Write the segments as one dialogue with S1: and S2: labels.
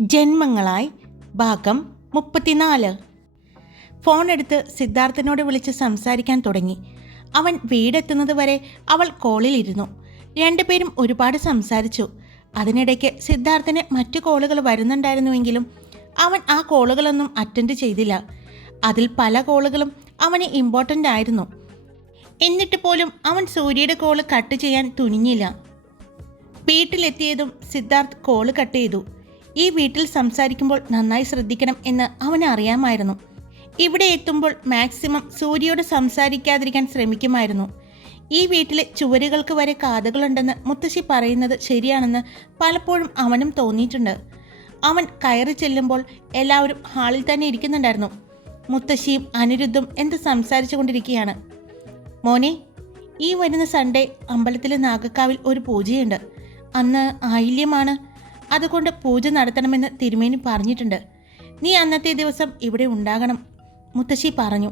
S1: ജന്മങ്ങളായി ഭാഗം മുപ്പത്തിനാല്. ഫോൺ എടുത്ത് സിദ്ധാർത്ഥനോട് വിളിച്ച് സംസാരിക്കാൻ തുടങ്ങി. അവൻ വീടെത്തുന്നത് വരെ അവൾ കോളിലിരുന്നു. രണ്ടുപേരും ഒരുപാട് സംസാരിച്ചു. അതിനിടയ്ക്ക് സിദ്ധാർത്ഥന് മറ്റു കോളുകൾ വരുന്നുണ്ടായിരുന്നുവെങ്കിലും അവൻ ആ കോളുകളൊന്നും അറ്റൻഡ് ചെയ്തില്ല. അതിൽ പല കോളുകളും അവന് ഇമ്പോർട്ടന്റ് ആയിരുന്നു. എന്നിട്ട് പോലും അവൻ സൂര്യയുടെ കോൾ കട്ട് ചെയ്യാൻ തുനിഞ്ഞില്ല. വീട്ടിലെത്തിയതും സിദ്ധാർത്ഥ് കോൾ കട്ട് ചെയ്തു. ഈ വീട്ടിൽ സംസാരിക്കുമ്പോൾ നന്നായി ശ്രദ്ധിക്കണം എന്ന് അവന് അറിയാമായിരുന്നു. ഇവിടെ എത്തുമ്പോൾ മാക്സിമം സൂര്യയോട് സംസാരിക്കാതിരിക്കാൻ ശ്രമിക്കുമായിരുന്നു. ഈ വീട്ടിലെ ചുവരുകൾക്ക് വരെ കാതുകളുണ്ടെന്ന് മുത്തശ്ശി പറയുന്നത് ശരിയാണെന്ന് പലപ്പോഴും അവനും തോന്നിയിട്ടുണ്ട്. അവൻ കയറി ചെല്ലുമ്പോൾ എല്ലാവരും ഹാളിൽ തന്നെ ഇരിക്കുന്നുണ്ടായിരുന്നു. മുത്തശ്ശിയും അനിരുദ്ധും എന്ത് സംസാരിച്ചു കൊണ്ടിരിക്കുകയാണ് മോനെ ഈ വരുന്ന സൺഡേ അമ്പലത്തിലെ നാഗക്കാവിൽ ഒരു പൂജയുണ്ട്. അന്ന് ആയില്യമാണ്. അതുകൊണ്ട് പൂജ നടത്തണമെന്ന് തിരുമേനി പറഞ്ഞിട്ടുണ്ട്. നീ അന്നത്തെ ദിവസം ഇവിടെ ഉണ്ടാകണം മുത്തശ്ശി പറഞ്ഞു.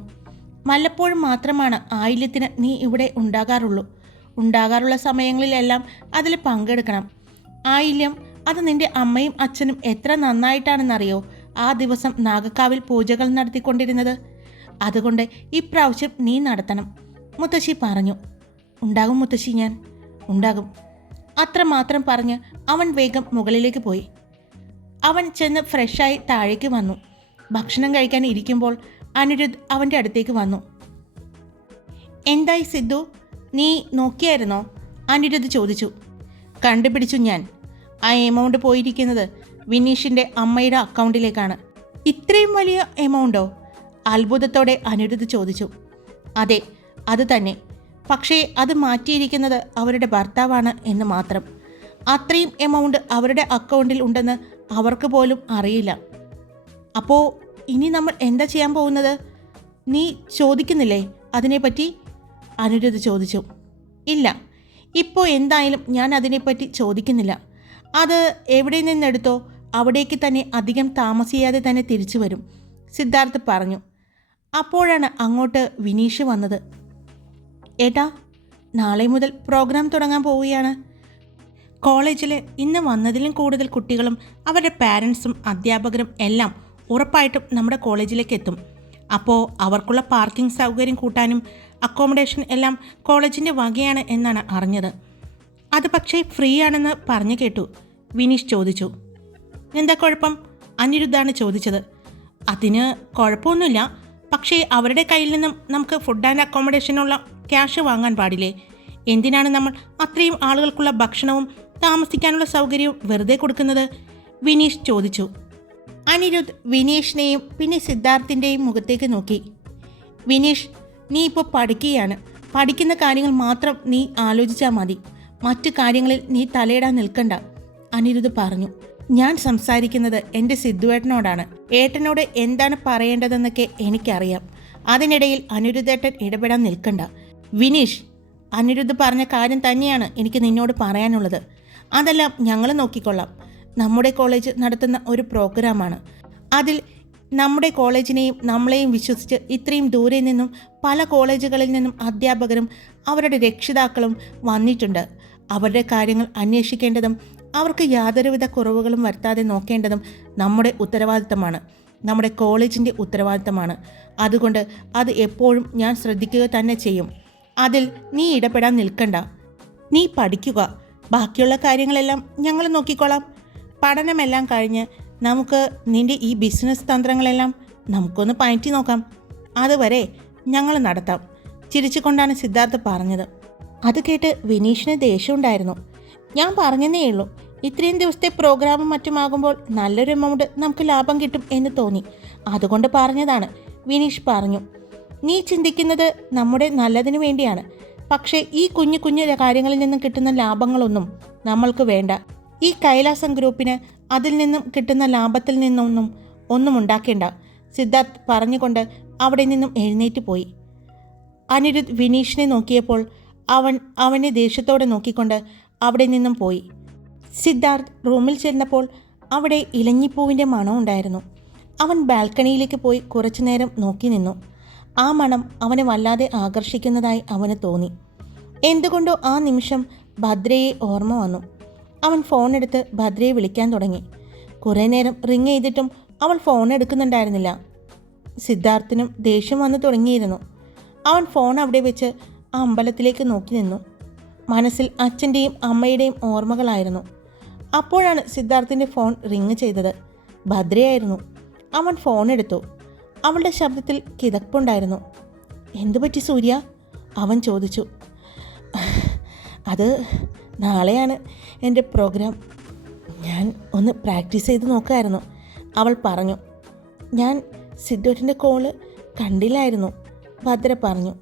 S1: വല്ലപ്പോഴും മാത്രമാണ് ആയില്യത്തിന് നീ ഇവിടെ ഉണ്ടാകാറുള്ളൂ. ഉണ്ടാകാറുള്ള സമയങ്ങളിലെല്ലാം അതിൽ പങ്കെടുക്കണം. ആയില്യം അത് നിന്റെ അമ്മയും അച്ഛനും എത്ര നന്നായിട്ടാണെന്നറിയോ? ആ ദിവസം നാഗക്കാവിൽ പൂജകൾ നടത്തിക്കൊണ്ടിരുന്നത്. അതുകൊണ്ട് ഇപ്രാവശ്യം നീ നടത്തണം മുത്തശ്ശി പറഞ്ഞു. ഉണ്ടാകും മുത്തശ്ശി ഞാൻ. ഉണ്ടാകും. അത്രമാത്രം പറഞ്ഞ് അവൻ വേഗം മുകളിലേക്ക് പോയി. അവൻ ചെന്ന് ഫ്രഷായി താഴേക്ക് വന്നു. ഭക്ഷണം കഴിക്കാൻ ഇരിക്കുമ്പോൾ അനിരുദ്ധ് അവന്റെ അടുത്തേക്ക് വന്നു. എന്തായി സിദ്ധു? നീ നോക്കിയായിരുന്നോ? അനിരുദ്ധ് ചോദിച്ചു. കണ്ടുപിടിച്ചു ഞാൻ. ആ എമൗണ്ട് പോയിരിക്കുന്നത് വിനീഷിന്റെ അമ്മയുടെ അക്കൗണ്ടിലേക്കാണ്. ഇത്രയും വലിയ എമൗണ്ടോ അത്ഭുതത്തോടെ അനിരുദ്ധ് ചോദിച്ചു. അതെ അത് തന്നെ. പക്ഷേ അത് മാറ്റിയിരിക്കുന്നത് അവരുടെ ഭർത്താവാണ് എന്ന് മാത്രം. അത്രയും എമൗണ്ട് അവരുടെ അക്കൗണ്ടിൽ ഉണ്ടെന്ന് അവർക്ക് പോലും അറിയില്ല. അപ്പോൾ ഇനി നമ്മൾ എന്താ ചെയ്യാൻ പോകുന്നത്? നീ ചോദിക്കുന്നില്ലേ? അതിനെപ്പറ്റി? അനിരുദ്ധ ചോദിച്ചു. ഇല്ല. ഇപ്പോൾ എന്തായാലും ഞാൻ അതിനെപ്പറ്റി ചോദിക്കുന്നില്ല. അത് എവിടെ നിന്നെടുത്തോ അവിടേക്ക് തന്നെ അധികം താമസിയാതെ തന്നെ തിരിച്ചു വരും സിദ്ധാർത്ഥ് പറഞ്ഞു. അപ്പോഴാണ് അങ്ങോട്ട് വിനീഷ് വന്നത്. ഏട്ടാ നാളെ മുതൽ പ്രോഗ്രാം തുടങ്ങാൻ പോവുകയാണ്. കോളേജിൽ ഇന്ന് വന്നതിലും കൂടുതൽ കുട്ടികളും അവരുടെ പാരൻസും അധ്യാപകരും എല്ലാം ഉറപ്പായിട്ടും നമ്മുടെ കോളേജിലേക്ക് എത്തും. അപ്പോൾ അവർക്കുള്ള പാർക്കിംഗ് സൗകര്യം കൂട്ടാനും അക്കോമഡേഷൻ എല്ലാം കോളേജിന്റെ വകയാണ് എന്നാണ് അറിഞ്ഞത്. അത് പക്ഷേ ഫ്രീ ആണെന്ന് പറഞ്ഞു കേട്ടു. വിനീഷ് ചോദിച്ചു. എന്താ കുഴപ്പം? അനിരുദ്ധാണ് ചോദിച്ചത്. അതിന് കുഴപ്പമൊന്നുമില്ല. പക്ഷേ അവരുടെ കയ്യിൽ നിന്നും നമുക്ക് ഫുഡ് ആൻഡ് അക്കോമഡേഷനുള്ള ക്യാഷ് വാങ്ങാൻ പാടില്ലേ? എന്തിനാണ് നമ്മൾ അത്രയും ആളുകൾക്കുള്ള ഭക്ഷണവും താമസിക്കാനുള്ള സൗകര്യവും വെറുതെ കൊടുക്കുന്നത്? വിനീഷ് ചോദിച്ചു. അനിരുദ്ധ് വിനീഷിനെയും പിന്നെ സിദ്ധാർത്ഥിന്റെയും മുഖത്തേക്ക് നോക്കി. വിനീഷ് നീ ഇപ്പോൾ പഠിക്കുകയാണ്. പഠിക്കുന്ന കാര്യങ്ങൾ മാത്രം നീ ആലോചിച്ചാൽ മതി. മറ്റു കാര്യങ്ങളിൽ നീ തലയിടാൻ നിൽക്കണ്ട അനിരുദ്ധ് പറഞ്ഞു. ഞാൻ സംസാരിക്കുന്നത് എന്റെ സിദ്ധുവേട്ടനോടാണ്. ഏട്ടനോട് എന്താണ് പറയേണ്ടതെന്നൊക്കെ എനിക്കറിയാം. അതിനിടയിൽ അനിരുദ്ധേട്ടൻ ഇടപെടാൻ നിൽക്കണ്ട. വിനീഷ് അനിരുദ്ധ് പറഞ്ഞ കാര്യം തന്നെയാണ് എനിക്ക് നിന്നോട് പറയാനുള്ളത്. അതെല്ലാം ഞങ്ങൾ നോക്കിക്കൊള്ളാം. നമ്മുടെ കോളേജ് നടത്തുന്ന ഒരു പ്രോഗ്രാമാണ്. അതിൽ നമ്മുടെ കോളേജിനെയും നമ്മളെയും വിശ്വസിച്ച് ഇത്രയും ദൂരെ നിന്നും പല കോളേജുകളിൽ നിന്നും അധ്യാപകരും അവരുടെ രക്ഷിതാക്കളും വന്നിട്ടുണ്ട്. അവരുടെ കാര്യങ്ങൾ അന്വേഷിക്കേണ്ടതും അവർക്ക് യാതൊരുവിധ കുറവുകളും വരുത്താതെ നോക്കേണ്ടതും നമ്മുടെ ഉത്തരവാദിത്തമാണ്. നമ്മുടെ കോളേജിന്റെ ഉത്തരവാദിത്തമാണ്. അതുകൊണ്ട് അത് എപ്പോഴും ഞാൻ ശ്രദ്ധിക്കുക തന്നെ ചെയ്യും. അതിൽ നീ ഇടപെടാൻ നിൽക്കണ്ട. നീ പഠിക്കുക. ബാക്കിയുള്ള കാര്യങ്ങളെല്ലാം ഞങ്ങൾ നോക്കിക്കോളാം. പഠനമെല്ലാം കഴിഞ്ഞ് നമുക്ക് നിന്റെ ഈ ബിസിനസ് തന്ത്രങ്ങളെല്ലാം നമുക്കൊന്ന് പയറ്റി നോക്കാം. അതുവരെ ഞങ്ങൾ നടത്താം. ചിരിച്ചുകൊണ്ടാണ് സിദ്ധാർത്ഥ് പറഞ്ഞത്. അത് കേട്ട് വിനീഷിന് ദേഷ്യമുണ്ടായിരുന്നു ഞാൻ പറഞ്ഞതേ ഉള്ളൂ. ഇത്രയും ദിവസത്തെ പ്രോഗ്രാമും മറ്റുമാകുമ്പോൾ നല്ലൊരു എമൗണ്ട് നമുക്ക് ലാഭം കിട്ടും എന്ന് തോന്നി. അതുകൊണ്ട് പറഞ്ഞതാണ്. വിനീഷ് പറഞ്ഞു. നീ ചിന്തിക്കുന്നത് നമ്മുടെ നല്ലതിനു വേണ്ടിയാണ്. പക്ഷേ ഈ കുഞ്ഞു കുഞ്ഞു കാര്യങ്ങളിൽ നിന്നും കിട്ടുന്ന ലാഭങ്ങളൊന്നും നമ്മൾക്ക് വേണ്ട. ഈ കൈലാസം ഗ്രൂപ്പിന് അതിൽ നിന്നും കിട്ടുന്ന ലാഭത്തിൽ നിന്നൊന്നും ഒന്നും ഉണ്ടാക്കേണ്ട. സിദ്ധാർത്ഥ് പറഞ്ഞുകൊണ്ട് അവിടെ നിന്നും എഴുന്നേറ്റ് പോയി. അനിരുദ്ധ് വിനീഷിനെ നോക്കിയപ്പോൾ അവൻ അവനെ ദേഷ്യത്തോടെ നോക്കിക്കൊണ്ട് അവിടെ നിന്നും പോയി. സിദ്ധാർത്ഥ് റൂമിൽ ചെന്നപ്പോൾ അവിടെ ഇലഞ്ഞിപ്പൂവിന്റെ മണമുണ്ടായിരുന്നു അവൻ ബാൽക്കണിയിലേക്ക് പോയി കുറച്ചു നേരം നോക്കി നിന്നു. ആ മണം അവനെ വല്ലാതെ ആകർഷിക്കുന്നതായി അവന് തോന്നി. എന്തുകൊണ്ടോ ആ നിമിഷം ഭദ്രയെ ഓർമ്മ വന്നു. അവൻ ഫോണെടുത്ത് ഭദ്രയെ വിളിക്കാൻ തുടങ്ങി. കുറേ നേരം റിങ് ചെയ്തിട്ടും അവൾ ഫോൺ എടുക്കുന്നുണ്ടായിരുന്നില്ല. സിദ്ധാർത്ഥനും ദേഷ്യം വന്നു തുടങ്ങിയിരുന്നു. അവൻ ഫോൺ അവിടെ വെച്ച് ആ അമ്പലത്തിലേക്ക് നോക്കി നിന്നു. മനസ്സിൽ അച്ഛന്റെയും അമ്മയുടെയും ഓർമ്മകളായിരുന്നു. അപ്പോഴാണ് സിദ്ധാർത്ഥിന്റെ ഫോൺ റിങ് ചെയ്തത്. ഭദ്രയായിരുന്നു. അവൻ ഫോൺ എടുത്തു. അവളുടെ ശബ്ദത്തിൽ കിതപ്പുണ്ടായിരുന്നു. എന്തുപറ്റി സൂര്യ? അവൻ ചോദിച്ചു. അത് നാളെയാണ് എന്റെ പ്രോഗ്രാം. ഞാൻ ഒന്ന് പ്രാക്ടീസ് ചെയ്ത് നോക്കായിരുന്നു. അവൾ പറഞ്ഞു. ഞാൻ സിദ്ധോറ്റിന്റെ കോൾ കണ്ടില്ലായിരുന്നു ഭദ്ര പറഞ്ഞു.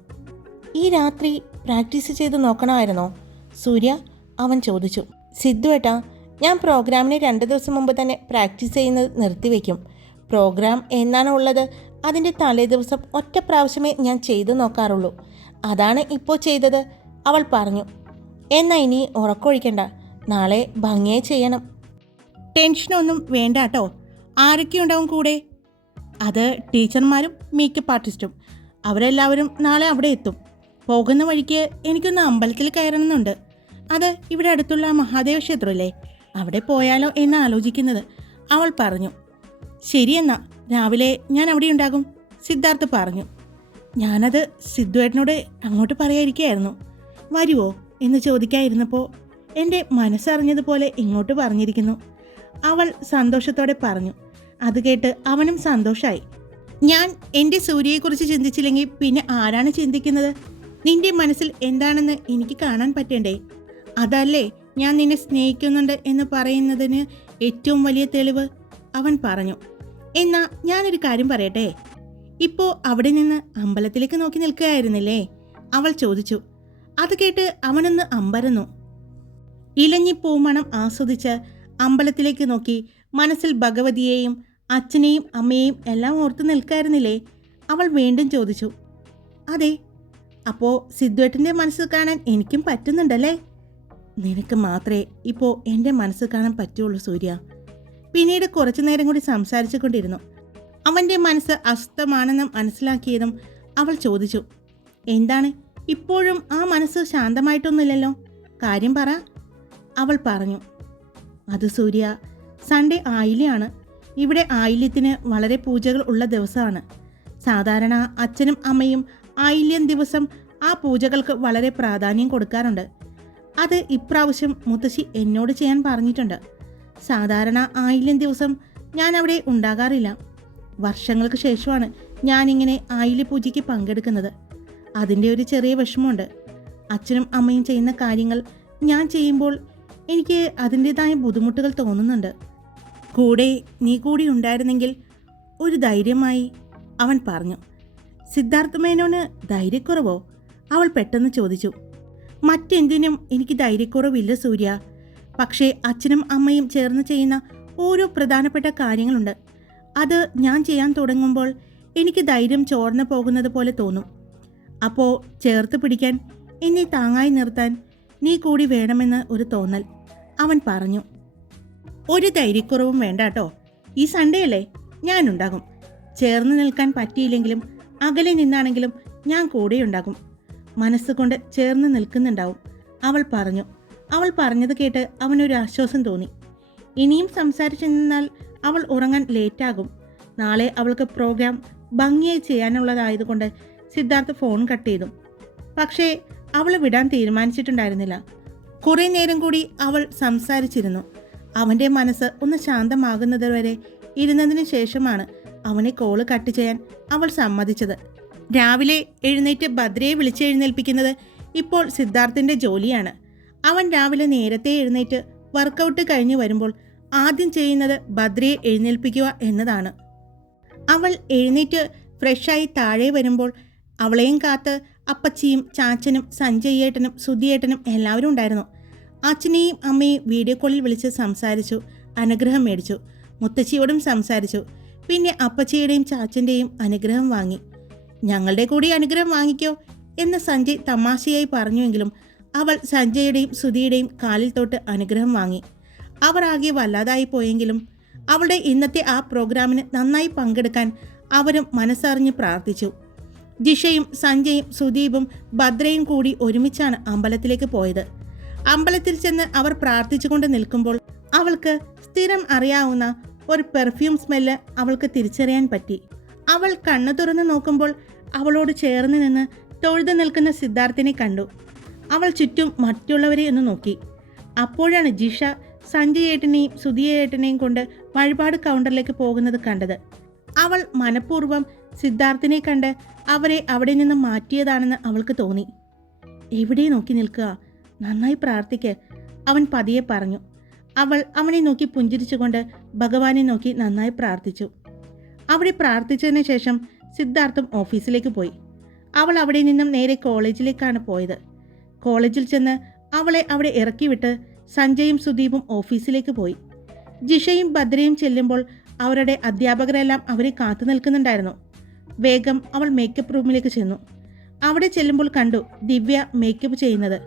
S1: ഈ രാത്രി പ്രാക്ടീസ് ചെയ്ത് നോക്കണമായിരുന്നോ? സൂര്യ അവൻ ചോദിച്ചു. സിദ്ധു ഏട്ടാ ഞാൻ പ്രോഗ്രാമിന് രണ്ട് ദിവസം മുമ്പ് തന്നെ പ്രാക്ടീസ് ചെയ്യുന്നത് നിർത്തിവെക്കും. പ്രോഗ്രാം എന്നാണ് ഉള്ളത് അതിന്റെ തലേ ദിവസം ഒറ്റ പ്രാവശ്യമേ ഞാൻ ചെയ്തു നോക്കാറുള്ളൂ. അതാണ് ഇപ്പോൾ ചെയ്തത്. അവൾ പറഞ്ഞു എന്നാ ഇനി ഉറക്കൊഴിക്കണ്ട. നാളെ ഭംഗിയെ ചെയ്യണം. ടെൻഷനൊന്നും വേണ്ട കേട്ടോ. ആരൊക്കെ ഉണ്ടാവും കൂടെ? അത് ടീച്ചർമാരും മേക്കപ്പ് ആർട്ടിസ്റ്റും. അവരെല്ലാവരും നാളെ അവിടെ എത്തും. പോകുന്ന വഴിക്ക് എനിക്കൊന്ന് അമ്പലത്തിൽ കയറണമെന്നുണ്ട്. അത് ഇവിടെ അടുത്തുള്ള മഹാദേവ ക്ഷേത്രമല്ലേ? അവിടെ പോയാലോ എന്ന് ആലോചിക്കുന്നത്. അവൾ പറഞ്ഞു ശരിയെന്നാ. രാവിലെ ഞാൻ അവിടെ ഉണ്ടാകും സിദ്ധാർത്ഥ് പറഞ്ഞു. ഞാനത് സിദ്ധുവേട്ടനോട് അങ്ങോട്ട് പറയാതിരിക്കുകയായിരുന്നു. വരുവോ എന്ന് ചോദിക്കാതിരുന്നപ്പോൾ എന്റെ മനസ്സറിഞ്ഞതുപോലെ ഇങ്ങോട്ട് പറഞ്ഞിരിക്കുന്നു. അവൾ സന്തോഷത്തോടെ പറഞ്ഞു. അത് കേട്ട് അവനും സന്തോഷമായി ഞാൻ എന്റെ സൂര്യയെക്കുറിച്ച് ചിന്തിച്ചില്ലെങ്കിൽ പിന്നെ ആരാണ് ചിന്തിക്കുന്നത്? നിന്റെ മനസ്സിൽ എന്താണെന്ന് എനിക്ക് കാണാൻ പറ്റണ്ടേ? അതല്ലേ ഞാൻ നിന്നെ സ്നേഹിക്കുന്നുണ്ട് എന്ന് പറയുന്നതിന് ഏറ്റവും വലിയ തെളിവ്? അവൻ പറഞ്ഞു. എന്നാ ഞാനൊരു കാര്യം പറയട്ടെ? ഇപ്പോ അവിടെ നിന്ന് അമ്പലത്തിലേക്ക് നോക്കി നിൽക്കുകയായിരുന്നില്ലേ? അവൾ ചോദിച്ചു. അത് കേട്ട് അവനൊന്ന് അമ്പരന്നു. ഇലഞ്ഞിപ്പൂമണം ആസ്വദിച്ച് അമ്പലത്തിലേക്ക് നോക്കി മനസ്സിൽ ഭഗവതിയെയും അച്ഛനെയും അമ്മയെയും എല്ലാം ഓർത്ത് നിൽക്കായിരുന്നില്ലേ? അവൾ വീണ്ടും ചോദിച്ചു. അതെ അപ്പോൾ സിദ്ധുവേട്ടന്റെ മനസ്സ് കാണാൻ എനിക്കും പറ്റുന്നുണ്ടല്ലേ? നിനക്ക് മാത്രമേ ഇപ്പോൾ എന്റെ മനസ്സ് കാണാൻ പറ്റുള്ളൂ സൂര്യ. പിന്നീട് കുറച്ചു നേരം കൂടി സംസാരിച്ചു കൊണ്ടിരുന്നു അവന്റെ മനസ്സ് അസ്തമാണെന്ന് മനസ്സിലാക്കിയതും അവൾ ചോദിച്ചു എന്താണ്? ഇപ്പോഴും ആ മനസ്സ് ശാന്തമായിട്ടൊന്നുമില്ലല്ലോ? കാര്യം പറ. അവൾ പറഞ്ഞു അത് സൂര്യ സൺഡേ ആയില്യാണ്. ഇവിടെ ആയില്യത്തിന് വളരെ പൂജകൾ ഉള്ള ദിവസമാണ്. സാധാരണ അച്ഛനും അമ്മയും ആയില്യം ദിവസം ആ പൂജകൾക്ക് വളരെ പ്രാധാന്യം കൊടുക്കാറുണ്ട്. അത് ഇപ്രാവശ്യം മുത്തശ്ശി എന്നോട് ചെയ്യാൻ പറഞ്ഞിട്ടുണ്ട്. സാധാരണ ആയില്യം ദിവസം ഞാൻ അവിടെ ഉണ്ടാകാറില്ല. വർഷങ്ങൾക്ക് ശേഷമാണ് ഞാനിങ്ങനെ ആയില്യ പൂജയ്ക്ക് പങ്കെടുക്കുന്നത്. അതിന്റെ ഒരു ചെറിയ വിഷമമുണ്ട്. അച്ഛനും അമ്മയും ചെയ്യുന്ന കാര്യങ്ങൾ ഞാൻ ചെയ്യുമ്പോൾ എനിക്ക് അതിന്റെതായ ബുദ്ധിമുട്ടുകൾ തോന്നുന്നുണ്ട്. കൂടെ നീ കൂടി ഉണ്ടായിരുന്നെങ്കിൽ ഒരു ധൈര്യമായി അവൻ പറഞ്ഞു. സിദ്ധാർത്ഥ മേനോന് ധൈര്യക്കുറവോ? അവൾ പെട്ടെന്ന് ചോദിച്ചു. മറ്റെന്തിനും എനിക്ക് ധൈര്യക്കുറവില്ല സൂര്യ. പക്ഷേ അച്ഛനും അമ്മയും ചേർന്ന് ചെയ്യുന്ന ഓരോ പ്രധാനപ്പെട്ട കാര്യങ്ങളുണ്ട്. അത് ഞാൻ ചെയ്യാൻ തുടങ്ങുമ്പോൾ എനിക്ക് ധൈര്യം ചോർന്നു പോകുന്നത് പോലെ തോന്നും. അപ്പോൾ ചേർത്ത് പിടിക്കാൻ എന്നെ താങ്ങായി നിർത്താൻ നീ കൂടി വേണമെന്ന് ഒരു തോന്നൽ. അവൻ പറഞ്ഞു ഒരു ധൈര്യക്കുറവും വേണ്ട കേട്ടോ ഈ സൺഡേ അല്ലേ ഞാനുണ്ടാകും. ചേർന്ന് നിൽക്കാൻ പറ്റിയില്ലെങ്കിലും അകലെ നിന്നാണെങ്കിലും ഞാൻ കൂടെയുണ്ടാകും. മനസ്സുകൊണ്ട് ചേർന്ന് നിൽക്കുന്നുണ്ടാവും അവൾ പറഞ്ഞു. അവൾ പറഞ്ഞത് കേട്ട് അവനൊരു ആശ്വാസം തോന്നി. ഇനിയും സംസാരിച്ചു നിന്നാൽ അവൾ ഉറങ്ങാൻ ലേറ്റാകും. നാളെ അവൾക്ക് പ്രോഗ്രാം ഭംഗിയായി ചെയ്യാനുള്ളതായതുകൊണ്ട് സിദ്ധാർത്ഥ് ഫോൺ കട്ട് ചെയ്തു. പക്ഷേ അവൾ വിടാൻ തീരുമാനിച്ചിട്ടുണ്ടായിരുന്നില്ല. കുറേ നേരം കൂടി അവൾ സംസാരിച്ചിരുന്നു. അവന്റെ മനസ്സ് ഒന്ന് ശാന്തമാകുന്നത് വരെ ഇരുന്നതിന് ശേഷമാണ് അവനെ കോൾ കട്ട് ചെയ്യാൻ അവൾ സമ്മതിച്ചത്. രാവിലെ എഴുന്നേറ്റ് ഭദ്രയെ വിളിച്ചെഴുന്നേൽപ്പിക്കുന്നത് ഇപ്പോൾ സിദ്ധാർത്ഥിന്റെ ജോലിയാണ്. അവൻ രാവിലെ നേരത്തെ എഴുന്നേറ്റ് വർക്കൗട്ട് കഴിഞ്ഞു വരുമ്പോൾ ആദ്യം ചെയ്യുന്നത് ബദ്രിയെ എഴുന്നേൽപ്പിക്കുക എന്നതാണ്. അവൾ എഴുന്നേറ്റ് ഫ്രഷായി താഴെ വരുമ്പോൾ അവളെയും കാത്ത് അപ്പച്ചിയും ചാച്ചനും സഞ്ജയേട്ടനും സുധിയേട്ടനും എല്ലാവരും ഉണ്ടായിരുന്നു. അച്ഛനെയും അമ്മയും വീഡിയോ കോളിൽ വിളിച്ച് സംസാരിച്ചു അനുഗ്രഹം മേടിച്ചു മുത്തശ്ശിയോടും സംസാരിച്ചു. പിന്നെ അപ്പച്ചിയുടെയും ചാച്ചന്റെയും അനുഗ്രഹം വാങ്ങി. ഞങ്ങളുടെ കൂടി അനുഗ്രഹം വാങ്ങിക്കോ എന്ന് സഞ്ജയ് തമാശയായി പറഞ്ഞുവെങ്കിലും അവൾ സഞ്ജയുടെയും സുധിയുടെയും കാലിൽ തൊട്ട് അനുഗ്രഹം വാങ്ങി. അവർ ആകെ വല്ലാതായി പോയെങ്കിലും അവളുടെ ഇന്നത്തെ ആ പ്രോഗ്രാമിന് നന്നായി പങ്കെടുക്കാൻ അവരും മനസ്സറിഞ്ഞ് പ്രാർത്ഥിച്ചു. ജിഷയും സഞ്ജയും സുദീപും ഭദ്രയും കൂടി ഒരുമിച്ചാണ് അമ്പലത്തിലേക്ക് പോയത്. അമ്പലത്തിൽ ചെന്ന് അവർ പ്രാർത്ഥിച്ചുകൊണ്ട് നിൽക്കുമ്പോൾ അവൾക്ക് സ്ഥിരം അറിയാവുന്ന ഒരു പെർഫ്യൂം സ്മെല്ല് അവൾക്ക് തിരിച്ചറിയാൻ പറ്റി. അവൾ കണ്ണു തുറന്ന് നോക്കുമ്പോൾ അവളോട് ചേർന്ന് നിന്ന് തൊഴുതു നിൽക്കുന്ന സിദ്ധാർത്ഥിനെ കണ്ടു. അവൾ ചുറ്റും മറ്റുള്ളവരെ ഒന്ന് നോക്കി. അപ്പോഴാണ് ജിഷ സഞ്ജയ് ഏട്ടനെയും സുധിയ ഏട്ടനെയും കൊണ്ട് വഴിപാട് കൗണ്ടറിലേക്ക് പോകുന്നത് കണ്ടത്. അവൾ മനഃപൂർവം സിദ്ധാർത്ഥിനെ കണ്ട് അവരെ അവിടെ നിന്ന് മാറ്റിയതാണെന്ന് അവൾക്ക് തോന്നി. എവിടെ നോക്കി നിൽക്കുക? നന്നായി പ്രാർത്ഥിക്ക് അവൻ പതിയെ പറഞ്ഞു. അവൾ അവനെ നോക്കി പുഞ്ചിരിച്ചുകൊണ്ട് ഭഗവാനെ നോക്കി നന്നായി പ്രാർത്ഥിച്ചു. അവിടെ പ്രാർത്ഥിച്ചതിന് ശേഷം സിദ്ധാർത്ഥം ഓഫീസിലേക്ക് പോയി. അവൾ അവിടെ നിന്നും നേരെ കോളേജിലേക്കാണ് പോയത്. കോളേജിൽ ചെന്ന് അവളെ അവിടെ ഇറക്കിവിട്ട് സഞ്ജയും സുദീപും ഓഫീസിലേക്ക് പോയി. ജിഷയും ഭദ്രയും ചെല്ലുമ്പോൾ അവരുടെ അധ്യാപകരെല്ലാം അവരെ കാത്തു നിൽക്കുന്നുണ്ടായിരുന്നു. വേഗം അവൾ മേക്കപ്പ് റൂമിലേക്ക് ചെന്നു. അവിടെ ചെല്ലുമ്പോൾ കണ്ടു ദിവ്യ മേക്കപ്പ് ചെയ്യുന്നത്.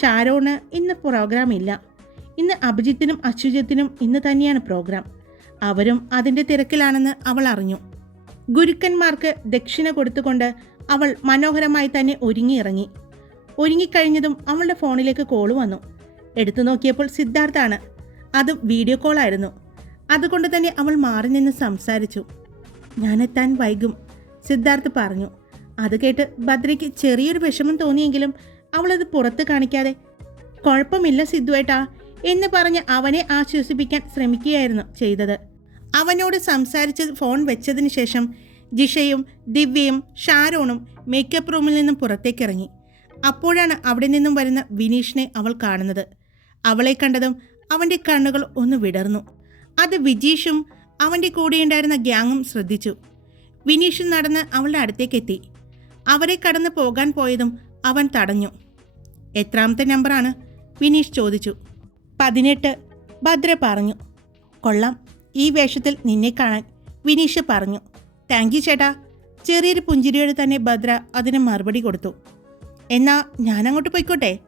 S1: ഷാരോണ് ഇന്ന് പ്രോഗ്രാം ഇല്ല. ഇന്ന് അഭിജിത്തിനും അശ്വജിത്തിനും ഇന്ന് തന്നെയാണ് പ്രോഗ്രാം അവരും അതിന്റെ തിരക്കിലാണെന്ന് അവൾ അറിഞ്ഞു. ഗുരുക്കന്മാർക്ക് ദക്ഷിണ കൊടുത്തുകൊണ്ട് അവൾ മനോഹരമായി തന്നെ ഒരുങ്ങിയിറങ്ങി. ഒരുങ്ങിക്കഴിഞ്ഞതും അവളുടെ ഫോണിലേക്ക് കോൾ വന്നു. എടുത്തു നോക്കിയപ്പോൾ സിദ്ധാർത്ഥാണ് അതും വീഡിയോ കോൾ ആയിരുന്നു. അതുകൊണ്ട് തന്നെ അവൾ മാറി നിന്ന് സംസാരിച്ചു. ഞാനെത്താൻ വൈകും സിദ്ധാർത്ഥ് പറഞ്ഞു. അത് കേട്ട് ഭദ്രയ്ക്ക് ചെറിയൊരു വിഷമം തോന്നിയെങ്കിലും അവളത് പുറത്ത് കാണിക്കാതെ കുഴപ്പമില്ല സിദ്ധുവേട്ടാ എന്ന് പറഞ്ഞ് അവനെ ആശ്വസിപ്പിക്കാൻ ശ്രമിക്കുകയായിരുന്നു ചെയ്തത്. അവനോട് സംസാരിച്ച് ഫോൺ വെച്ചതിന് ശേഷം ജിഷയും ദിവ്യയും ഷാരോണും മേക്കപ്പ് റൂമിൽ നിന്നും പുറത്തേക്കിറങ്ങി. അപ്പോഴാണ് അവിടെ നിന്നും വരുന്ന വിനീഷിനെ അവൾ കാണുന്നത്. അവളെ കണ്ടതും അവന്റെ കണ്ണുകൾ ഒന്ന് വിടർന്നു. അത് വിജീഷും അവന്റെ കൂടെയുണ്ടായിരുന്ന ഗ്യാങ്ങും ശ്രദ്ധിച്ചു. വിനീഷ് നടന്ന് അവളുടെ അടുത്തേക്കെത്തി അവരെ കടന്ന് പോകാൻ പോയതും അവൻ തടഞ്ഞു. എത്രാമത്തെ നമ്പറാണ്? വിനീഷ് ചോദിച്ചു. പതിനെട്ട് ഭദ്ര പറഞ്ഞു. കൊള്ളാം. ഈ വേഷത്തിൽ നിന്നെ കാണാൻ വിനീഷ് പറഞ്ഞു. താങ്ക് യു ചേട്ടാ. ചെറിയൊരു പുഞ്ചിരിയോട് തന്നെ ഭദ്ര അതിന് മറുപടി കൊടുത്തു. എന്നാ ഞാനങ്ങോട്ട് പോയിക്കോട്ടെ.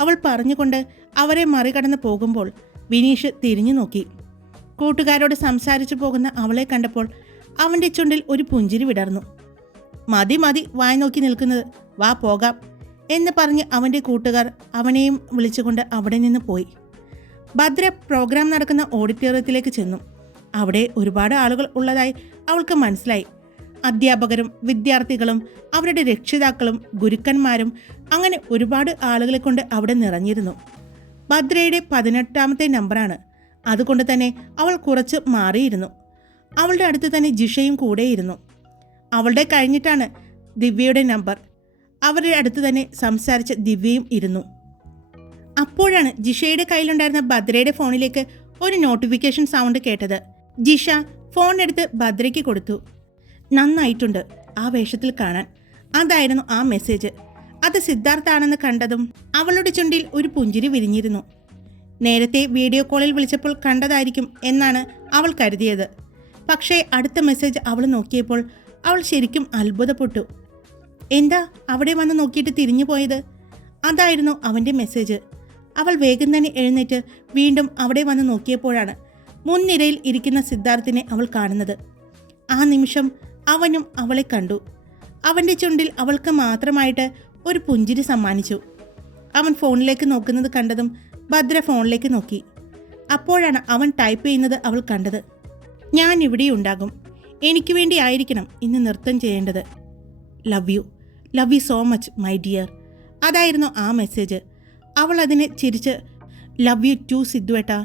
S1: അവൾ പറഞ്ഞുകൊണ്ട് അവരെ മറികടന്ന് പോകുമ്പോൾ വിനീഷ് തിരിഞ്ഞു നോക്കി. കൂട്ടുകാരോട് സംസാരിച്ചു പോകുന്ന അവളെ കണ്ടപ്പോൾ അവന്റെ ചുണ്ടിൽ ഒരു പുഞ്ചിരി വിടർന്നു. മതി മതി വായി നോക്കി നിൽക്കുന്നത്. വാ പോകാം എന്ന് പറഞ്ഞ് അവന്റെ കൂട്ടുകാർ അവനെയും വിളിച്ചുകൊണ്ട് അവിടെ നിന്ന് പോയി. ഭദ്ര പ്രോഗ്രാം നടക്കുന്ന ഓഡിറ്റോറിയത്തിലേക്ക് ചെന്നു. അവിടെ ഒരുപാട് ആളുകൾ ഉള്ളതായി അവൾക്ക് മനസ്സിലായി. അധ്യാപകരും വിദ്യാർത്ഥികളും അവരുടെ രക്ഷിതാക്കളും ഗുരുക്കന്മാരും അങ്ങനെ ഒരുപാട് ആളുകളെ കൊണ്ട് അവിടെ നിറഞ്ഞിരുന്നു. ഭദ്രയുടെ പതിനെട്ടാമത്തെ നമ്പറാണ്. അതുകൊണ്ട് തന്നെ അവൾ കുറച്ച് മാറിയിരുന്നു. അവളുടെ അടുത്ത് തന്നെ ജിഷയും കൂടെയിരുന്നു. അവളുടെ കഴിഞ്ഞിട്ടാണ് ദിവ്യയുടെ നമ്പർ. അവരുടെ അടുത്ത് തന്നെ സംസാരിച്ച ദിവ്യയും ഇരുന്നു. അപ്പോഴാണ് ജിഷയുടെ കയ്യിലുണ്ടായിരുന്ന ഭദ്രയുടെ ഫോണിലേക്ക് ഒരു നോട്ടിഫിക്കേഷൻ സൗണ്ട് കേട്ടത്. ജിഷ ഫോൺ എടുത്ത് ഭദ്രയ്ക്ക് കൊടുത്തു. നന്നായിട്ടുണ്ട് ആ വേഷത്തിൽ കാണാൻ. അതായിരുന്നു ആ മെസ്സേജ് അത് സിദ്ധാർത്ഥാണെന്ന് കണ്ടതും അവളുടെ ചുണ്ടിൽ ഒരു പുഞ്ചിരി വിരിഞ്ഞിരുന്നു. നേരത്തെ വീഡിയോ കോളിൽ വിളിച്ചപ്പോൾ കണ്ടതായിരിക്കും എന്നാണ് അവൾ കരുതിയത്. പക്ഷേ അടുത്ത മെസ്സേജ് അവൾ നോക്കിയപ്പോൾ അവൾ ശരിക്കും അത്ഭുതപ്പെട്ടു. എന്താ അവിടെ വന്ന് നോക്കിയിട്ട് തിരിഞ്ഞു പോയത്? അതായിരുന്നു അവന്റെ മെസ്സേജ് അവൾ വേഗം തന്നെ എഴുന്നേറ്റ് വീണ്ടും അവിടെ വന്ന് നോക്കിയപ്പോഴാണ് മുൻനിരയിൽ ഇരിക്കുന്ന സിദ്ധാർത്ഥിനെ അവൾ കാണുന്നത്. ആ നിമിഷം അവനും അവളെ കണ്ടു. അവന്റെ ചുണ്ടിൽ അവൾക്ക് മാത്രമായിട്ട് ഒരു പുഞ്ചിരി സമ്മാനിച്ചു. അവൻ ഫോണിലേക്ക് നോക്കുന്നത് കണ്ടതും ഭദ്ര ഫോണിലേക്ക് നോക്കി. അപ്പോഴാണ് അവൻ ടൈപ്പ് ചെയ്യുന്നത് അവൾ കണ്ടത്. ഞാൻ ഇവിടെ ഉണ്ടാകും. എനിക്ക് വേണ്ടി ആയിരിക്കണം ഇന്ന് നൃത്തം ചെയ്യേണ്ടത്. Love you love you so much my dear അതായിരുന്നു ആ മെസ്സേജ് അവൾ അതിനെ ചിരിച്ച് ലവ് യു ടു സിദ്ധുവേട്ട.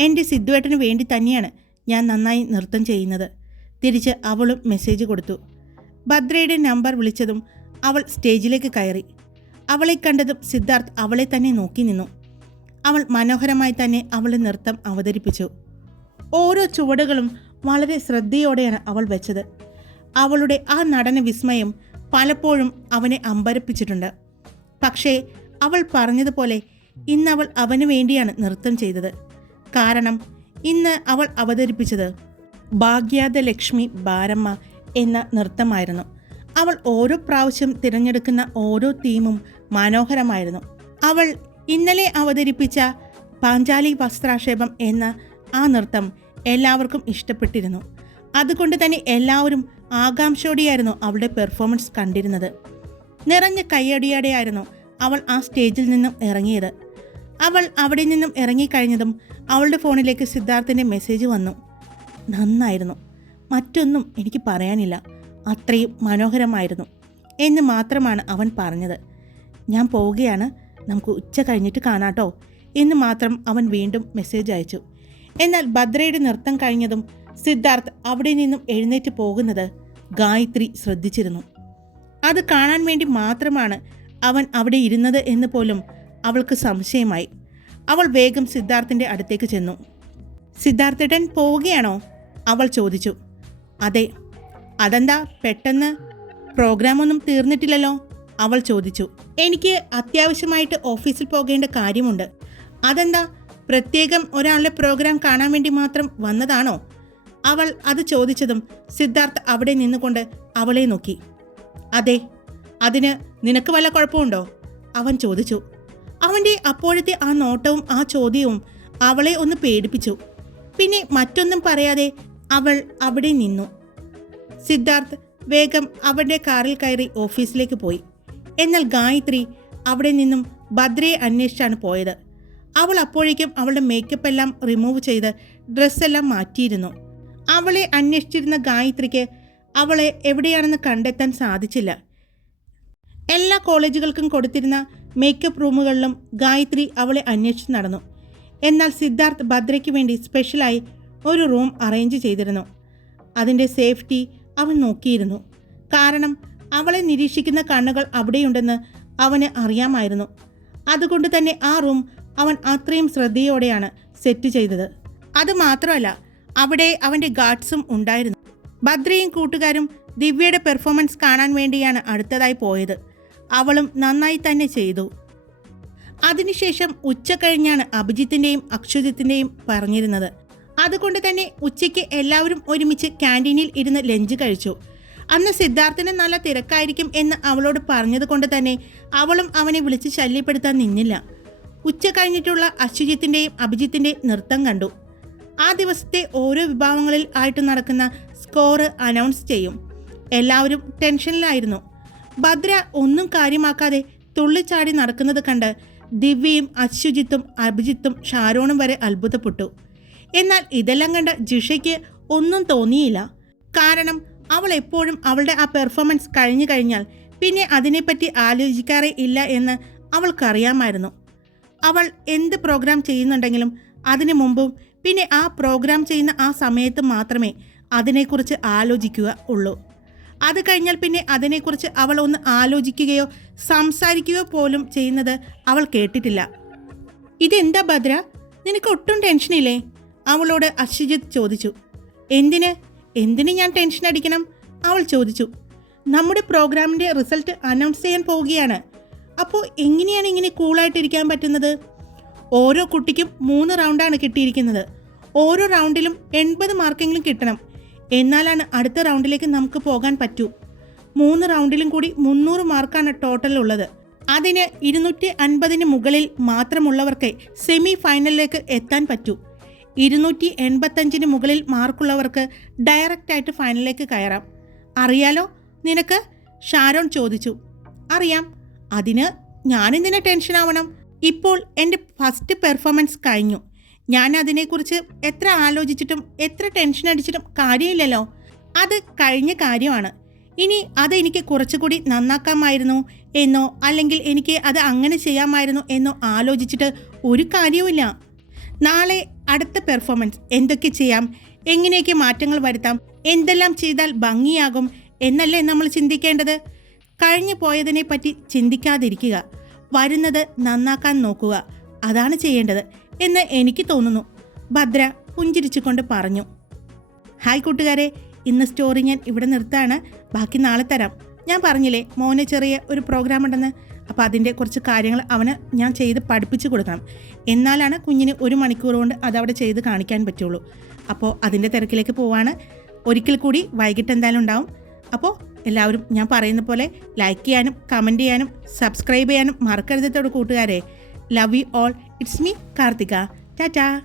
S1: എന്റെ സിദ്ധുവേട്ടന് വേണ്ടി തന്നെയാണ് ഞാൻ നന്നായി നൃത്തം ചെയ്യുന്നത്. തിരിച്ച് അവളും മെസ്സേജ് കൊടുത്തു. ഭദ്രയുടെ നമ്പർ വിളിച്ചതും അവൾ സ്റ്റേജിലേക്ക് കയറി. അവളെ കണ്ടതും സിദ്ധാർത്ഥ് അവളെ തന്നെ നോക്കി നിന്നു. അവൾ മനോഹരമായി തന്നെ അവളുടെ നൃത്തം അവതരിപ്പിച്ചു. ഓരോ ചുവടുകളും വളരെ ശ്രദ്ധയോടെയാണ് അവൾ വെച്ചത്. അവളുടെ ആ നടന വിസ്മയം പലപ്പോഴും അവനെ അമ്പരപ്പിച്ചിട്ടുണ്ട്. പക്ഷേ അവൾ പറഞ്ഞതുപോലെ ഇന്നവൾ അവന് വേണ്ടിയാണ് നൃത്തം ചെയ്തത്. കാരണം ഇന്ന് അവൾ അവതരിപ്പിച്ചത് ഭാഗ്യാത ലക്ഷ്മി ബാരമ്മ എന്ന നൃത്തമായിരുന്നു. അവൾ ഓരോ പ്രാവശ്യം തിരഞ്ഞെടുക്കുന്ന ഓരോ തീമും മനോഹരമായിരുന്നു. അവൾ ഇന്നലെ അവതരിപ്പിച്ച പാഞ്ചാലി വസ്ത്രാക്ഷേപം എന്ന ആ നൃത്തം എല്ലാവർക്കും ഇഷ്ടപ്പെട്ടിരുന്നു. അതുകൊണ്ട് തന്നെ എല്ലാവരും ആകാംക്ഷയോടെയായിരുന്നു അവളുടെ പെർഫോമൻസ് കണ്ടിരുന്നത്. നിറഞ്ഞ കയ്യടിയോടെയായിരുന്നു അവൾ ആ സ്റ്റേജിൽ നിന്നും ഇറങ്ങിയത്. അവൾ അവിടെ നിന്നും ഇറങ്ങിക്കഴിഞ്ഞതും അവളുടെ ഫോണിലേക്ക് സിദ്ധാർത്ഥിന്റെ മെസ്സേജ് വന്നു. നന്നായിരുന്നു. മറ്റൊന്നും എനിക്ക് പറയാനില്ല. അത്രയും മനോഹരമായിരുന്നു എന്ന് മാത്രമാണ് അവൻ പറഞ്ഞത്. ഞാൻ പോവുകയാണ്. നമുക്ക് ഉച്ച കഴിഞ്ഞിട്ട് കാണാട്ടോ എന്ന് മാത്രം അവൻ വീണ്ടും മെസ്സേജ് അയച്ചു. എന്നാൽ ഭദ്രയുടെ നൃത്തം കഴിഞ്ഞതും സിദ്ധാർത്ഥ് അവിടെ നിന്നും എഴുന്നേറ്റ് പോകുന്നത് ഗായത്രി ശ്രദ്ധിച്ചിരുന്നു. അത് കാണാൻ വേണ്ടി മാത്രമാണ് അവൻ അവിടെ ഇരുന്നത് എന്ന് പോലും അവൾക്ക് സംശയമായി. അവൾ വേഗം സിദ്ധാർത്ഥിന്റെ അടുത്തേക്ക് ചെന്നു. സിദ്ധാർത്ഥേട്ടൻ പോവുകയാണോ? അവൾ ചോദിച്ചു. അതെ അതെന്താ? പെട്ടെന്ന് പ്രോഗ്രാമൊന്നും തീർന്നിട്ടില്ലല്ലോ? അവൾ ചോദിച്ചു. എനിക്ക് അത്യാവശ്യമായിട്ട് ഓഫീസിൽ പോകേണ്ട കാര്യമുണ്ട്. അതെന്താ? പ്രത്യേകം ഒരാളുടെ പ്രോഗ്രാം കാണാൻ വേണ്ടി മാത്രം വന്നതാണോ? അവൾ അത് ചോദിച്ചതും സിദ്ധാർത്ഥ് അവിടെ നിന്നുകൊണ്ട് അവളെ നോക്കി. അതെ അതിന് നിനക്ക് വല്ല കുഴപ്പമുണ്ടോ? അവൻ ചോദിച്ചു. അവന്റെ അപ്പോഴത്തെ ആ നോട്ടവും ആ ചോദ്യവും അവളെ ഒന്ന് പേടിപ്പിച്ചു. പിന്നെ മറ്റൊന്നും പറയാതെ അവൾ അവിടെ നിന്നു. സിദ്ധാർത്ഥ് വേഗം അവളുടെ കാറിൽ കയറി ഓഫീസിലേക്ക് പോയി. എന്നാൽ ഗായത്രി അവിടെ നിന്നും ഭദ്രയെ അന്വേഷിച്ചാണ് പോയത്. അവൾ അപ്പോഴേക്കും അവളുടെ മേക്കപ്പ് എല്ലാം റിമൂവ് ചെയ്ത് ഡ്രസ്സെല്ലാം മാറ്റിയിരുന്നു. അവളെ അന്വേഷിച്ചിരുന്ന ഗായത്രിക്ക് അവളെ എവിടെയാണെന്ന് കണ്ടെത്താൻ സാധിച്ചില്ല. എല്ലാ കോളേജുകൾക്കും കൊടുത്തിരുന്ന മേക്കപ്പ് റൂമുകളിലും ഗായത്രി അവളെ അന്വേഷിച്ച് നടന്നു. എന്നാൽ സിദ്ധാർത്ഥ് ഭദ്രയ്ക്ക് വേണ്ടി സ്പെഷ്യലായി ഒരു റൂം അറേഞ്ച് ചെയ്തിരുന്നു. അതിന്റെ സേഫ്റ്റി അവൻ നോക്കിയിരുന്നു. കാരണം അവളെ നിരീക്ഷിക്കുന്ന കണ്ണുകൾ അവിടെയുണ്ടെന്ന് അവന് അറിയാമായിരുന്നു. അതുകൊണ്ട് തന്നെ ആ റൂം അവൻ അത്രയും ശ്രദ്ധയോടെയാണ് സെറ്റ് ചെയ്തത്. അത് മാത്രമല്ല അവിടെ അവന്റെ ഗാർഡ്സും ഉണ്ടായിരുന്നു. ഭദ്രയും കൂട്ടുകാരും ദിവ്യയുടെ പെർഫോമൻസ് കാണാൻ വേണ്ടിയാണ് അടുത്തതായി പോയത്. അവളും നന്നായി തന്നെ ചെയ്തു. അതിനുശേഷം ഉച്ച കഴിഞ്ഞാണ് അഭിജിത്തിന്റെയും അക്ഷുജിത്തിന്റെയും പറഞ്ഞിരുന്നത്. അതുകൊണ്ട് തന്നെ ഉച്ചയ്ക്ക് എല്ലാവരും ഒരുമിച്ച് ക്യാന്റീനിൽ ഇരുന്ന് ലഞ്ച് കഴിച്ചു. അന്ന് സിദ്ധാർത്ഥന് നല്ല തിരക്കായിരിക്കും എന്ന് അവളോട് പറഞ്ഞതുകൊണ്ട് തന്നെ അവളും അവനെ വിളിച്ച് ശല്യപ്പെടുത്താൻ നിന്നില്ല. ഉച്ച കഴിഞ്ഞിട്ടുള്ള അശ്വജിത്തിന്റെയും അഭിജിത്തിന്റെയും നൃത്തം കണ്ടു. ആ ദിവസത്തെ ഓരോ വിഭാഗങ്ങളിൽ ആയിട്ട് നടക്കുന്ന സ്കോറ് അനൗൺസ് ചെയ്യും. എല്ലാവരും ടെൻഷനിലായിരുന്നു. ഭദ്ര ഒന്നും കാര്യമാക്കാതെ തുള്ളിച്ചാടി നടക്കുന്നത് കണ്ട് ദിവ്യയും അശ്വജിത്തും അഭിജിത്തും ഷാരോണും വരെ അത്ഭുതപ്പെട്ടു. എന്നാൽ ഇതെല്ലാം കണ്ട ജിഷയ്ക്ക് ഒന്നും തോന്നിയില്ല. കാരണം അവൾ എപ്പോഴും അവളുടെ ആ പെർഫോമൻസ് കഴിഞ്ഞു കഴിഞ്ഞാൽ പിന്നെ അതിനെപ്പറ്റി ആലോചിക്കാറേ ഇല്ല എന്ന് അവൾക്കറിയാമായിരുന്നു. അവൾ എന്ത് പ്രോഗ്രാം ചെയ്യുന്നുണ്ടെങ്കിലും അതിനു മുമ്പും പിന്നെ ആ പ്രോഗ്രാം ചെയ്യുന്ന ആ സമയത്ത് മാത്രമേ അതിനെക്കുറിച്ച് ആലോചിക്കുക ഉള്ളൂ. അത് കഴിഞ്ഞാൽ പിന്നെ അതിനെക്കുറിച്ച് അവൾ ഒന്ന് ആലോചിക്കുകയോ സംസാരിക്കുകയോ പോലും ചെയ്യുന്നത് അവൾ കേട്ടിട്ടില്ല. ഇതെന്താ ഭദ്ര? നിനക്ക് ഒട്ടും ടെൻഷനില്ലേ അവളോട് അശ്വജിത്ത് ചോദിച്ചു എന്തിന്? എന്തിന് ഞാൻ ടെൻഷൻ അടിക്കണം? അവൾ ചോദിച്ചു നമ്മുടെ പ്രോഗ്രാമിന്റെ റിസൾട്ട് അനൗൺസ് ചെയ്യാൻ പോവുകയാണ്. അപ്പോൾ എങ്ങനെയാണ് ഇങ്ങനെ കൂളായിട്ടിരിക്കാൻ പറ്റുന്നത്? ഓരോ കുട്ടിക്കും മൂന്ന് റൗണ്ടാണ് കിട്ടിയിരിക്കുന്നത്. ഓരോ റൗണ്ടിലും എൺപത് മാർക്കെങ്കിലും കിട്ടണം. എന്നാലാണ് അടുത്ത റൗണ്ടിലേക്ക് നമുക്ക് പോകാൻ പറ്റൂ. മൂന്ന് റൗണ്ടിലും കൂടി മുന്നൂറ് മാർക്കാണ് ടോട്ടൽ ഉള്ളത് അതിന് ഇരുന്നൂറ്റി അൻപതിന് മുകളിൽ മാത്രമുള്ളവർക്ക് സെമി ഫൈനലിലേക്ക് എത്താൻ പറ്റൂ. ഇരുന്നൂറ്റി എൺപത്തഞ്ചിന് മുകളിൽ മാർക്കുള്ളവർക്ക് ഡയറക്റ്റായിട്ട് ഫൈനലിലേക്ക് കയറാം. അറിയാലോ? നിനക്ക്? ഷാരോൺ ചോദിച്ചു. അറിയാം. അതിന് ഞാനെന്തിനെ ടെൻഷൻ ആവണം ഇപ്പോൾ എന്റെ ഫസ്റ്റ് പെർഫോമൻസ് കഴിഞ്ഞു. ഞാൻ അതിനെക്കുറിച്ച് എത്ര ആലോചിച്ചിട്ടും എത്ര ടെൻഷൻ അടിച്ചിട്ടും കാര്യമില്ലല്ലോ. അത് കഴിഞ്ഞ കാര്യമാണ്. ഇനി അത് എനിക്ക് കുറച്ചുകൂടി നന്നാക്കാമായിരുന്നു എന്നോ അല്ലെങ്കിൽ എനിക്ക് അത് അങ്ങനെ ചെയ്യാമായിരുന്നു എന്നോ ആലോചിച്ചിട്ട് ഒരു കാര്യവുമില്ല. നാളെ അടുത്ത പെർഫോമൻസ് എന്തൊക്കെ ചെയ്യാം? എങ്ങനെയൊക്കെ മാറ്റങ്ങൾ വരുത്താം? എന്തെല്ലാം ചെയ്താൽ ഭംഗിയാകും? എന്നല്ലേ നമ്മൾ ചിന്തിക്കേണ്ടത്? കഴിഞ്ഞു പോയതിനെ പറ്റി ചിന്തിക്കാതിരിക്കുക. വരുന്നത് നന്നാക്കാൻ നോക്കുക. അതാണ് ചെയ്യേണ്ടത് എന്ന് എനിക്ക് തോന്നുന്നു. ഭദ്ര പുഞ്ചിരിച്ചുകൊണ്ട് പറഞ്ഞു. ഹായ് കൂട്ടുകാരെ ഇന്ന് സ്റ്റോറി ഞാൻ ഇവിടെ നിർത്താണ് ബാക്കി നാളെ തരാം. ഞാൻ പറഞ്ഞില്ലേ മോനെ ചെറിയ ഒരു പ്രോഗ്രാം ഉണ്ടെന്ന്. അപ്പോൾ അതിന്റെ കുറച്ച് കാര്യങ്ങൾ അവന് ഞാൻ ചെയ്ത് പഠിപ്പിച്ച് കൊടുക്കണം. എന്നാലാണ് കുഞ്ഞിന് ഒരു മണിക്കൂർ കൊണ്ട് അതവിടെ ചെയ്ത് കാണിക്കാൻ പറ്റുള്ളൂ. അപ്പോൾ അതിന്റെ തിരക്കിലേക്ക് പോവാണ്. ഒരിക്കൽ കൂടി വൈകിട്ട് എന്തായാലും ഉണ്ടാവും. അപ്പോൾ എല്ലാവരും ഞാൻ പറയുന്ന പോലെ ലൈക്ക് ചെയ്യാനും കമന്റ് ചെയ്യാനും സബ്സ്ക്രൈബ് ചെയ്യാനും മറക്കരുതത്തോട് കൂട്ടുകാരെ. Love you all it's me Karthika. Tata